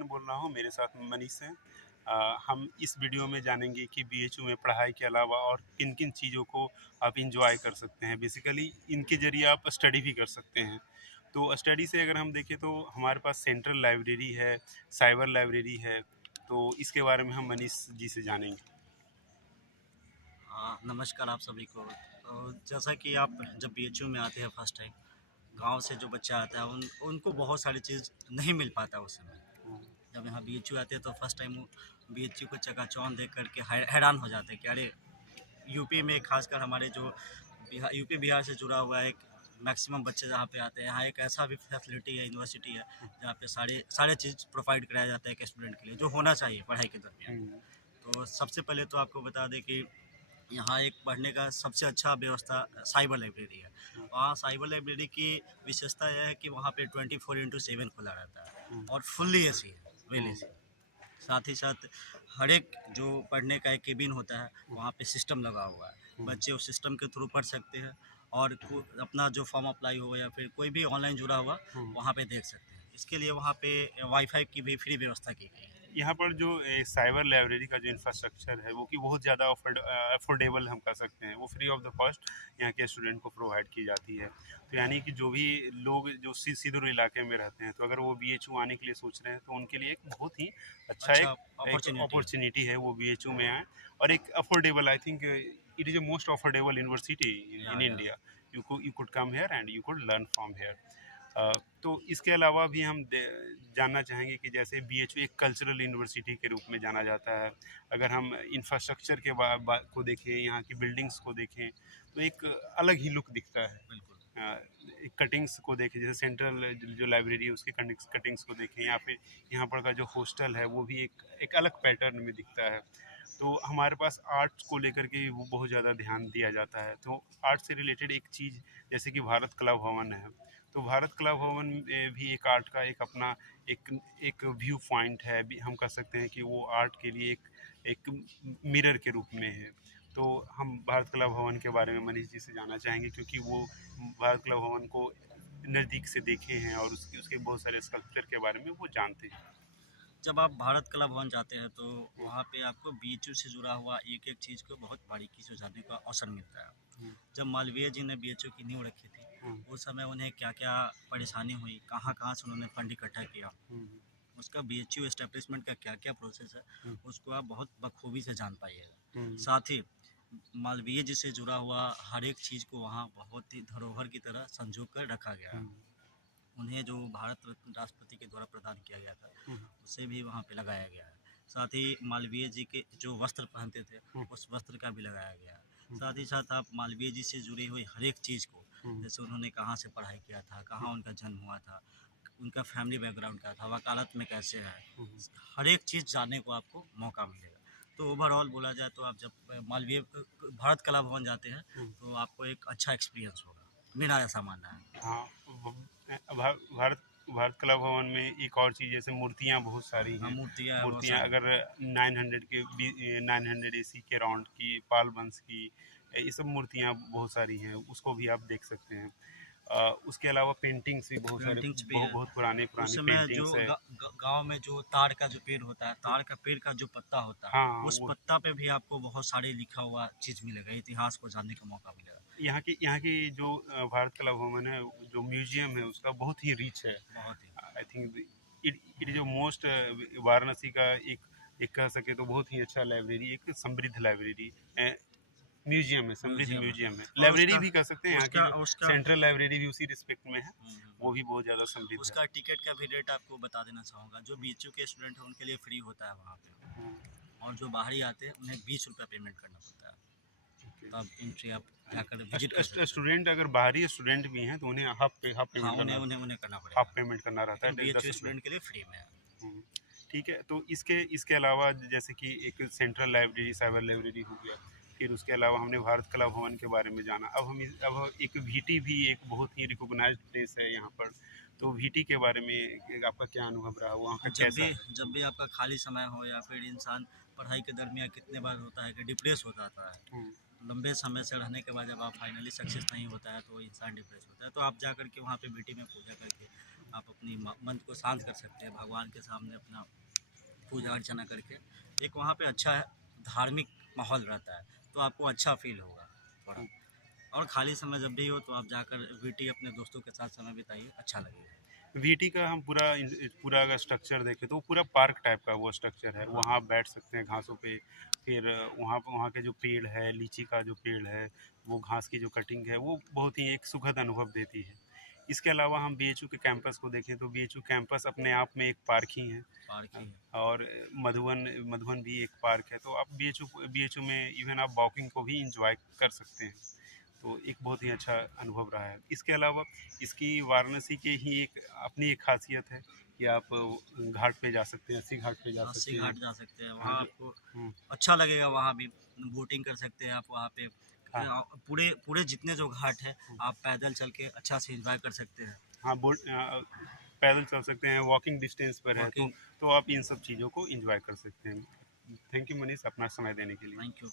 चंदन बोल रहा हूँ, मेरे साथ मनीष हैं। हम इस वीडियो में जानेंगे कि बीएचयू में पढ़ाई के अलावा और किन-किन चीज़ों को आप एन्जॉय कर सकते हैं। बेसिकली इनके ज़रिए आप स्टडी भी कर सकते हैं। तो स्टडी से अगर हम देखें तो हमारे पास सेंट्रल लाइब्रेरी है, साइबर लाइब्रेरी है, तो इसके बारे में हम मनीष जी से जानेंगे। नमस्कार आप सभी को। जैसा कि आप जब बीएचयू में आते हैं फर्स्ट टाइम, गांव से जो बच्चा आता है उनको बहुत सारी चीज़ नहीं मिल पाता उस समय। जब यहाँ बीएचयू आते हैं तो फर्स्ट टाइम वो बीएचयू को चकाचौंध देख करके हैरान हो जाते हैं कि अरे यूपी में खासकर हमारे जो यूपी बिहार से जुड़ा हुआ एक मैक्सिमम बच्चे जहाँ पे आते हैं, यहाँ एक ऐसा भी फैसिलिटी है, यूनिवर्सिटी है जहाँ पे सारे चीज़ प्रोवाइड कराया जाता है एक स्टूडेंट के लिए, जो होना चाहिए पढ़ाई के दरमियान। तो सबसे पहले तो आपको बता दें कि यहाँ एक पढ़ने का सबसे अच्छा व्यवस्था साइबर लाइब्रेरी है। वहाँ साइबर लाइब्रेरी की विशेषता यह है कि वहाँ पे 24/7 खुला रहता है और फुल्ली एसी है, वेल एसी। साथ ही साथ हर एक जो पढ़ने का एक केबिन होता है वहाँ पे सिस्टम लगा हुआ है, बच्चे उस सिस्टम के थ्रू पढ़ सकते हैं और अपना जो फॉर्म अप्लाई हो या फिर कोई भी ऑनलाइन जुड़ा हुआ वहाँ पे देख सकते हैं। इसके लिए वहाँ पे वाईफाई की भी फ्री व्यवस्था की गई है। यहाँ पर जो साइबर लाइब्रेरी का जो इंफ्रास्ट्रक्चर है वो कि बहुत ज़्यादा अफोर्डेबल हम कह सकते हैं, वो फ्री ऑफ द कॉस्ट यहाँ के स्टूडेंट को प्रोवाइड की जाती है। तो यानी कि जो भी लोग जो सुदूर इलाके में रहते हैं, तो अगर वो बीएचयू आने के लिए सोच रहे हैं तो उनके लिए एक बहुत ही अच्छा एक अपॉर्चुनिटी है वो बीएचयू में आए। और एक affordable, I think it is a most affordable university in India. You could come here and you could learn from here. तो इसके अलावा भी हम जानना चाहेंगे कि जैसे बीएचयू एक कल्चरल यूनिवर्सिटी के रूप में जाना जाता है। अगर हम इंफ्रास्ट्रक्चर के को देखें, यहाँ की बिल्डिंग्स को देखें, तो एक अलग ही लुक दिखता है। एक कटिंग्स को देखें, जैसे सेंट्रल जो लाइब्रेरी है उसके कटिंग्स को देखें, या फिर यहाँ पर का जो हॉस्टल है वो भी एक अलग पैटर्न में दिखता है। तो हमारे पास आर्ट्स को लेकर के वो बहुत ज़्यादा ध्यान दिया जाता है। तो आर्ट से रिलेटेड एक चीज़ जैसे कि भारत कला भवन है, तो भारत कला भवन में भी एक आर्ट का एक अपना एक एक व्यू पॉइंट है। हम कह सकते हैं कि वो आर्ट के लिए एक मिरर के रूप में है। तो हम भारत कला भवन के बारे में मनीष जी से जानना चाहेंगे, क्योंकि वो भारत कला भवन को नज़दीक से देखे हैं और उसके बहुत सारे स्कल्पचर के बारे में वो जानते हैं। जब आप भारत कला भवन जाते हैं तो वहाँ पे आपको बीएचयू से जुड़ा हुआ एक एक चीज़ को बहुत बारीकी से जानने का अवसर मिलता है। जब मालवीय जी ने बीएचयू की नींव रखी थी, उस समय उन्हें क्या क्या परेशानी हुई, कहाँ कहाँ से उन्होंने फंड इकट्ठा किया, उसका बीएचयू एस्टेब्लिशमेंट का क्या क्या प्रोसेस है, उसको आप बहुत बखूबी से जान पाइएगा। साथ ही मालवीय जी से जुड़ा हुआ हर एक चीज़ को वहाँ बहुत ही धरोहर की तरह संजो कर रखा गया है। उन्हें जो भारत रत्न राष्ट्रपति के द्वारा प्रदान किया गया था उसे भी वहाँ पे लगाया गया है। साथ ही मालवीय जी के जो वस्त्र पहनते थे उस वस्त्र का भी लगाया गया है। साथ ही साथ आप मालवीय जी से जुड़ी हुई हर एक चीज़ को, जैसे उन्होंने कहाँ से पढ़ाई किया था, कहाँ उनका जन्म हुआ था, उनका फैमिली बैकग्राउंड क्या था, वकालत में कैसे है, हर एक चीज़ जानने को आपको मौका मिलेगा। तो ओवरऑल बोला जाए तो आप जब मालवीय भारत कला भवन जाते हैं तो आपको एक अच्छा एक्सपीरियंस होगा, मेरा ऐसा मानना है। हाँ, भारत कला भवन में एक और चीज़, जैसे मूर्तियाँ बहुत सारी हैं। मूर्तियाँ अगर 900 एसी के राउंड की, पाल वंश की, ये सब मूर्तियाँ बहुत सारी हैं, उसको भी आप देख सकते हैं। उसके अलावा पेंटिंग्स भी बहुत सारे, बहुत पुरानी पेंटिंग्स है। गांव में जो ताड़ का जो पेड़ होता है, ताड़ का पेड़ का जो पत्ता होता है, हाँ, उस पत्ता पे भी आपको बहुत सारे लिखा हुआ चीज़ मिलेगा, इतिहास को जानने का मौका मिलेगा। यहाँ की जो भारत कला भवन है, जो म्यूजियम है उसका बहुत ही रिच है। बहुत ही I think it is most Varanasi का एक कह सके तो बहुत ही अच्छा लाइब्रेरी, एक समृद्ध लाइब्रेरी म्यूजियम है, समृद्ध म्यूजियम है। लाइब्रेरी भी कह सकते हैं, यहाँ की सेंट्रल लाइब्रेरी भी उसी रिस्पेक्ट में है, वो भी बहुत ज़्यादा समृद्ध है। उसका टिकट का भी रेट आपको बता देना चाहूँगा। जो बीएचयू के स्टूडेंट हैं उनके लिए फ्री होता है वहाँ पे, और जो बाहरी आते हैं उन्हें 20 रुपये पेमेंट करना पड़ता है। तब एंट्री आप जाकर विजिट कर सकते हैं। स्टूडेंट अगर बाहरी स्टूडेंट भी हैं तो उन्हें हाफ पेमेंट करना पड़ेगा। हाफ पेमेंट करना रहता है, बीएचयू स्टूडेंट के लिए फ्री में है। ठीक है। तो इसके अलावा जैसे कि एक सेंट्रल लाइब्रेरी, साइबर लाइब्रेरी हो गया, फिर उसके अलावा हमने भारत कला भवन के बारे में जाना। अब एक वीटी भी एक बहुत ही रिकॉग्नाइज्ड प्लेस है यहाँ पर। तो वीटी के बारे में आपका क्या अनुभव रहा, वहाँ का कैसा है? जब भी आपका खाली समय हो या फिर इंसान पढ़ाई के दरमियान कितने बार होता है कि डिप्रेस हो जाता है, लंबे समय से रहने के बाद जब आप फाइनली सक्सेस नहीं होता है तो इंसान डिप्रेस होता है। तो आप जा करके वहाँ पे वीटी में पूजा करके आप अपनी मन को शांत कर सकते हैं भगवान के सामने अपना पूजा अर्चना करके। एक वहाँ पे अच्छा धार्मिक माहौल रहता है, तो आपको अच्छा फील होगा थोड़ा। और खाली समय जब भी हो तो आप जाकर वीटी अपने दोस्तों के साथ समय बिताइए, अच्छा लगेगा। वीटी का हम पूरा अगर स्ट्रक्चर देखें तो वो पूरा पार्क टाइप का वो स्ट्रक्चर है। वहाँ आप बैठ सकते हैं घासों पे। फिर वहाँ के जो पेड़ है, लीची का जो पेड़ है, वो घास की जो कटिंग है, वो बहुत ही एक सुखद अनुभव देती है। इसके अलावा हम बीएचयू के कैंपस को देखें तो बीएचयू कैंपस अपने आप में एक पार्क ही है। पार्क ही है। और मधुबन भी एक पार्क है। तो आप बीएचयू में इवन आप वॉकिंग को भी इंजॉय कर सकते हैं। तो एक बहुत ही अच्छा अनुभव रहा है। इसके अलावा इसकी वाराणसी की ही एक अपनी एक खासियत है कि आप घाट पे जा सकते हैं, अस्सी घाट पे जा अस्सी सकते हैं। घाट जा सकते हैं, हाँ वहाँ जो आपको हम्म, अच्छा लगेगा। वहाँ भी बोटिंग कर सकते हैं आप वहाँ पे। हाँ पूरे पूरे जितने जो घाट है हम्म, आप पैदल चल के अच्छा से इंजॉय कर सकते हैं। हाँ पैदल चल सकते हैं, वॉकिंग डिस्टेंस पर है। वॉकिंग। तो आप इन सब चीज़ों को इंजॉय कर सकते हैं। थैंक यू मनीष अपना समय देने के लिए। Thank you.